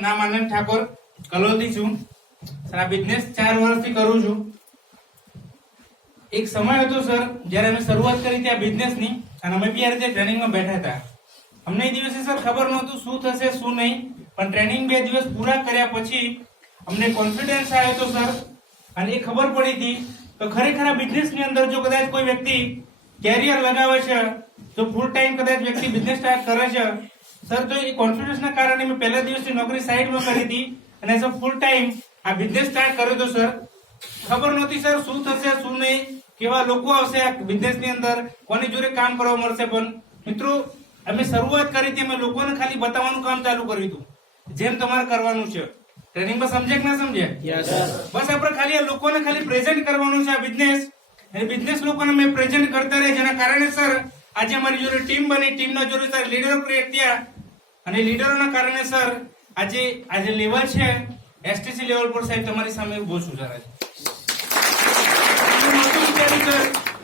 નામ આનંદ ઠાકોર, કલોલથી છું. સર આ બિઝનેસ ચાર વર્ષથી કરું છું. એક સમય હતો સર જ્યારે અમે શરૂઆત કરી હતી આ બિઝનેસની અને અમે બી રીતે ટ્રેનિંગમાં બેઠા હતા. અમને એ દિવસે સર ખબર નહોતું શું થશે, શું નહીં, પણ ટ્રેનિંગ બે દિવસ પૂરા કર્યા પછી અમને કોન્ફિડન્સ આવ્યો હતો સર અને એ ખબર પડી હતી તો ખરેખર આ બિઝનેસની અંદર જો કદાચ કોઈ વ્યક્તિ કેરિયર લગાવે છે, તો ફૂલ ટાઈમ કદાચ વ્યક્તિ બિઝનેસ સ્ટાર્ટ કરે છે સર તો એ કોન્ફિડન્સના કારણે મેં પહેલા દિવસની નોકરી સાઈડમાં કરી હતી અને એઝ ફૂલ ટાઈમ આ બિઝનેસ સ્ટાર્ટ કર્યો હતો સર ખબર નહોતી સર શું થશે શું નહીં કેવા લોકો આવશે આ બિઝનેસની અંદર કોની જોડે કામ કરવા મળશે. પણ મિત્રો અમે શરૂઆત કરી હતી અમે લોકોને ખાલી બતાવવાનું કામ ચાલુ કર્યું હતું. જેમ તમારે કરવાનું છે. ટ્રેનિંગમાં સમજે કે ના સમજે બસ આપણે ખાલી આ લોકોને ખાલી પ્રેઝન્ટ કરવાનું છે આ બિઝનેસ અને બિઝનેસ લોકોને મેં પ્રેઝન્ટ કરતા રહે જેના કારણે સર આજે અમારી જોડે ટીમ બની. ટીમના જોડે સર લીડરો ક્રિએટ થયા. અને લીડરોના કારણે, સર, આજે આજે લેવલ છે. એસટીસી લેવલ પર, સાહેબ, તમારી સામે બહુ સુધારા છે.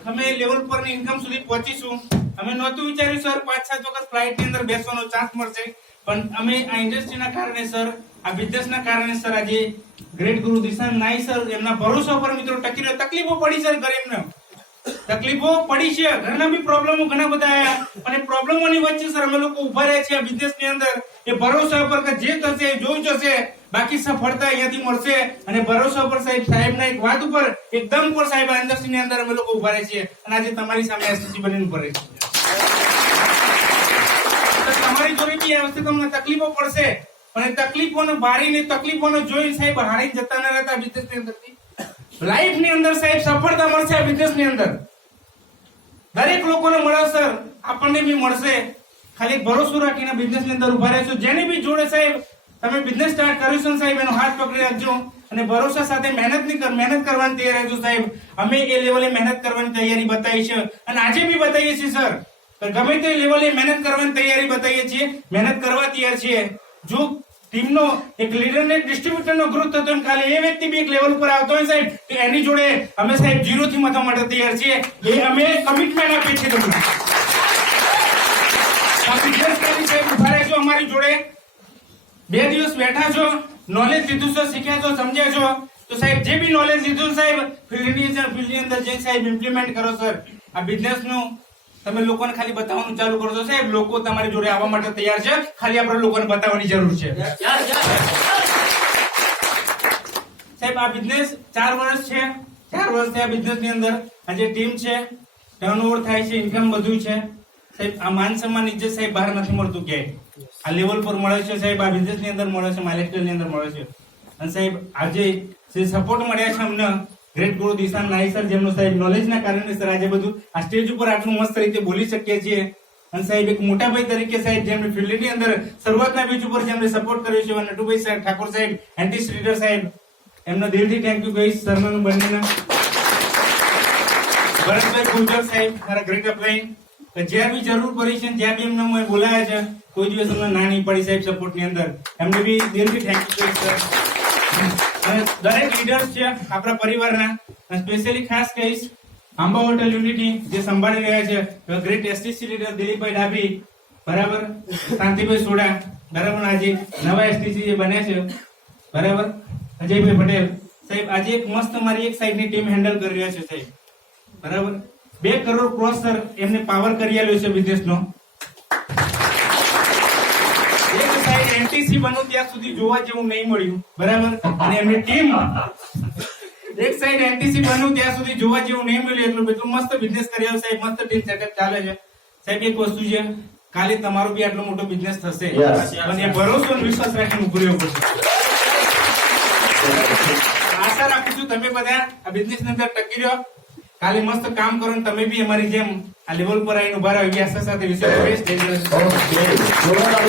અમે લેવલ પર ઇન્કમ સુધી પહોંચીશું. અમે નહોતું વિચાર્યું, સર, પાંચ, સાત વખત ફ્લાઇટની અંદર બેસવાનો ચાન્સ મળશે. પણ અમે આ ઇન્ડસ્ટ્રીના કારણે, સર, આ બિઝનેસના કારણે, સર, આજે ગ્રેટ ગુરુ દિશા નાઈ, સર. એમના ભરોસા પર મિત્રો ટકી રહ્યો તકલીફો પડી, સર, ગરીબને. તકલીફો પડી છે. ઘરના બી પ્રોબ્લેમો ઘણા બધા આવ્યા અને પ્રોબ્લેમોની વચ્ચે સર અમે લોકો ઊભા રહ્યા છીએ બિઝનેસની અંદર. એ ભરોસા પર કે જે થશે એ જોઈ જશે. બાકી સફળતા અહીંયાથી મળશે. અને ભરોસા પર સાહેબ, સાહેબના એક વાત ઉપર, એકદમ પર સાહેબ, આ ઇન્ડસ્ટ્રી ની અંદર અમે લોકો ઊભા રહ્યા છીએ. અને આજે તમારી સામે એસએસસી બનીને ઊભા રહી છીએ. તમારી જોડે બી આ વખતે તમને તકલીફો પડશે. એ તકલીફોને બારીને તકલીફોને જોઈ સાહેબ હારી જતા ન રહેતા બિઝનેસની અંદરથી. લાઈફની અંદર, સાહેબ, સફળતા મળશે આ બિઝનેસની અંદર. દરેક લોકોને મળે સર આપણને બી મળશે. ખાલી ભરોસો રાખીને બિઝનેસની અંદર ઊભા રહેશો. જેની બી જોડે સાહેબ, તમે બિઝનેસ સ્ટાર્ટ કર્યું સાહેબ, એનો હાથ પકડી રાખજો. અને ભરોસા સાથે મહેનતની મહેનત કરવાની તૈયાર રહેજો સાહેબ. અમે એ લેવલે મહેનત કરવાની તૈયારી બતાવી છે અને આજે બી બતાવીએ છીએ સર ગમે તે લેવલે મહેનત કરવાની તૈયારી બતાવીએ છીએ. મહેનત કરવા તૈયાર છીએ. જો ટીમનો એક લીડર ને ડિસ્ટ્રીબ્યુટર નો ગ્રુપ થતો ને ખાલી એ વ્યક્તિ બી એક લેવલ ઉપર આવતો હોય સાહેબ તો એની જોડે અમે સાહેબ જીરો થી મથવા માટે તૈયાર છીએ. એ અમે કમિટમેન્ટ આપીએ છીએ તમને. અમારી જોડે. બે દિવસ બેઠા છો નોલેજ લીધું છો, શીખ્યા છો, સમજ્યા છો. તો સાહેબ જે બી નોલેજ લીધું સાહેબ ફિલ્ડની અંદર જે સાહેબ ઇમ્પ્લિમેન્ટ કરો સર આ બિઝનેસનું તમે લોકોને ખાલી બતાવવાનું ચાલુ કરો છો સાહેબ. લોકો તમારી જોડે આવવા માટે તૈયાર છે. ખાલી આપણે લોકોને બતાવવાની જરૂર છે. સાહેબ આ બિઝનેસ ચાર વર્ષ છે. ચાર વર્ષ થયા બિઝનેસની અંદર. આજે ટીમ છે. ટર્નઓવર થાય છે ઇન્કમ બધું છે. સાહેબ આ માન સન્માન ઇજ્જત સાહેબ બહાર નથી મળતું ક્યાંય. આ લેવલ પર મળે છે સાહેબ. આ બિઝનેસની અંદર મળે છે માઇલેસ્ટોનની અંદર મળે છે. અને સાહેબ આજે જે સપોર્ટ મળ્યા છે અમને ગ્રેટ ગુરુ દિશાન નાઈ સર જેમનું સાહેબ નોલેજ ના કારણે સર આજે બધું આ સ્ટેજ ઉપર આટલું મસ્ત રીતે બોલી શકીએ છીએ. અને સાહેબ એક મોટા ભાઈ તરીકે સાહેબ જેમની ફિલ્ડની અંદર શરૂઆતના બીજ ઉપર જેમને સપોર્ટ કર્યો છે નટુભાઈ સાહેબ ઠાકોર સાહેબ એન્ટી સ્ટ્રીટર સાહેબ, એમનો દિલથી થેન્ક યુ કહીશ સરનાનું બંનેના. ભરતભાઈ ગુંજર સાહેબ, મારા ગ્રેટ અપલાઈન જ્યાં બી જરૂર પડી છે જ્યાં બી એમને મને બોલાયા છે, કોઈ દિવસ અમને ના નહીં પડી સાહેબ સપોર્ટની અંદર. એમને બી દિલથી થેન્ક યુ કહીશ સર દરેક લીડર્સ છે આપણા પરિવારના. સ્પેશિયલી ખાસ કહીશ, આંબા હોટલ યુનિટી જે સંભાળી રહ્યા છે great STC leader Dilipbhai Dabhi. બરાબર? શાંતિભાઈ સોડા. બરાબર? આજે નવા એસટીસી જે બન્યા છે. બરાબર? અજયભાઈ પટેલ. સાહેબ, આજે એક મસ્ત મારી એક સાઈડની ટીમ હેન્ડલ કરી રહ્યા છે, સાહેબ. બરાબર? બે કરોડ ક્રોસ સર એમને પાવર કરી આલ્યો છે બિઝનેસ એનટીસી બન્યું ત્યાં સુધી જોવા જેવું નહીં મળ્યું. બરાબર? અને એમની ટીમ એક સાઈડ એનટીસી બન્યું ત્યાં સુધી જોવા જેવું નહીં મળ્યું. એટલું બધું મસ્ત બિઝનેસ કરી આવ્યો સાહેબ. મસ્ત ટીમ સેટઅપ ચાલે છે. સાહેબ એક વસ્તુ છે. કાલે તમારો બી આટલો મોટો બિઝનેસ થશે. અને ભરોસો અને વિશ્વાસ રાખીને ઊભો રહ્યો પડશે. આશા રાખું છું તમે બધા આ બિઝનેસની અંદર ટકી રહ્યો. કાલે મસ્ત કામ કરો ને તમે બી અમારી જેમ આ લેવલ પર આવીને ઊભા રહ્યો એવી આશા સાથે વિશે ઓકે